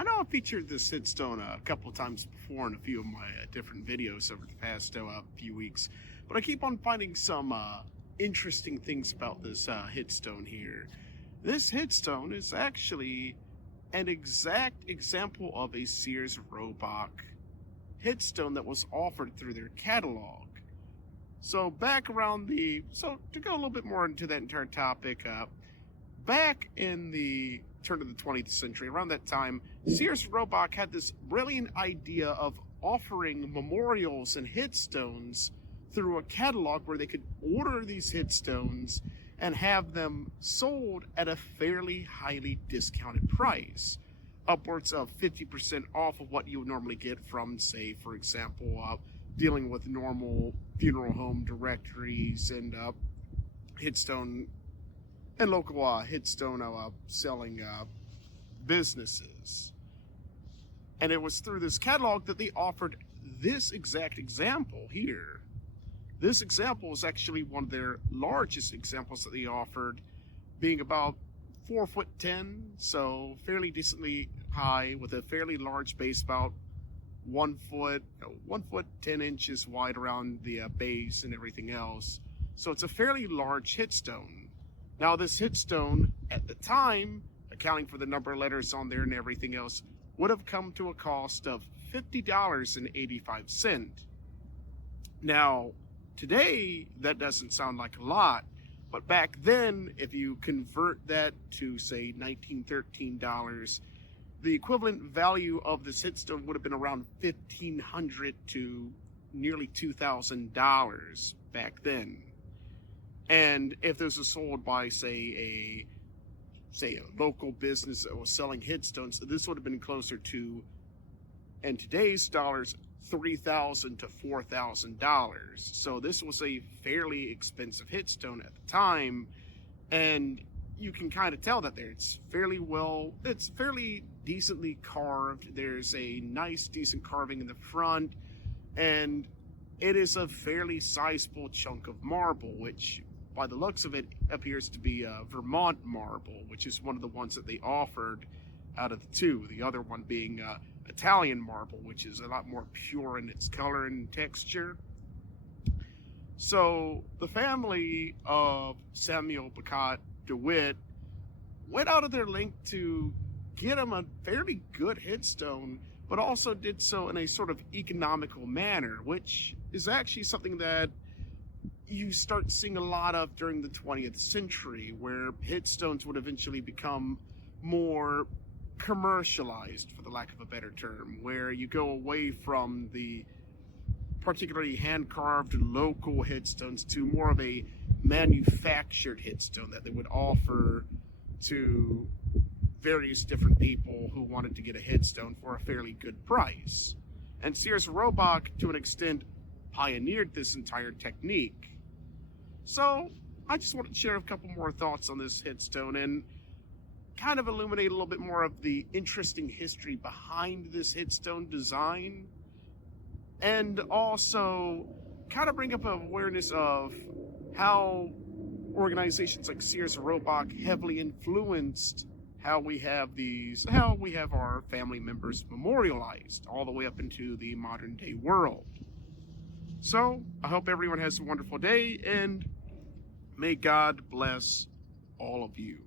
I know I've featured this headstone a couple of times before in a few of my different videos over the past few weeks, but I keep on finding some interesting things about this headstone here. This headstone is actually an exact example of a Sears-Roebuck headstone that was offered through their catalog. So to go a little bit more into that entire topic, back in the turn of the 20th century, around that time, Sears-Roebuck had this brilliant idea of offering memorials and headstones through a catalog where they could order these headstones and have them sold at a fairly highly discounted price, upwards of 50% off of what you would normally get from, say, for example, dealing with normal funeral home directories and headstone and local headstone selling businesses. And it was through this catalog that they offered this exact example here. This example is actually one of their largest examples that they offered, being about 4'10", so fairly decently high, with a fairly large base, about 1 foot 10 inches wide around the base and everything else. So it's a fairly large headstone. Now this headstone at the time, accounting for the number of letters on there and everything else, would have come to a cost of $50.85. Now today that doesn't sound like a lot, but back then, if you convert that to, say, $1913, the equivalent value of this headstone would have been around $1,500 to nearly $2,000 back then. And if this was sold by, say a local business that was selling headstones, this would have been closer to, in today's dollars, $3,000 to $4,000. So this was a fairly expensive headstone at the time, and you can kind of tell that there. It's fairly decently carved. There's a nice, decent carving in the front, and it is a fairly sizable chunk of marble, which, by the looks of it, appears to be Vermont Marble, which is one of the ones that they offered out of the two. The other one being Italian marble, which is a lot more pure in its color and texture. So the family of Samuel Bacot DeWitt went out of their length to get him a fairly good headstone, but also did so in a sort of economical manner, which is actually something that you start seeing a lot of during the 20th century, where headstones would eventually become more commercialized, for the lack of a better term, where you go away from the particularly hand-carved local headstones to more of a manufactured headstone that they would offer to various different people who wanted to get a headstone for a fairly good price. And Sears-Roebuck, to an extent, pioneered this entire technique. So I just wanted to share a couple more thoughts on this headstone and kind of illuminate a little bit more of the interesting history behind this headstone design, and also kind of bring up awareness of how organizations like Sears-Roebuck heavily influenced how we have our family members memorialized all the way up into the modern day world. So I hope everyone has a wonderful day, and may God bless all of you.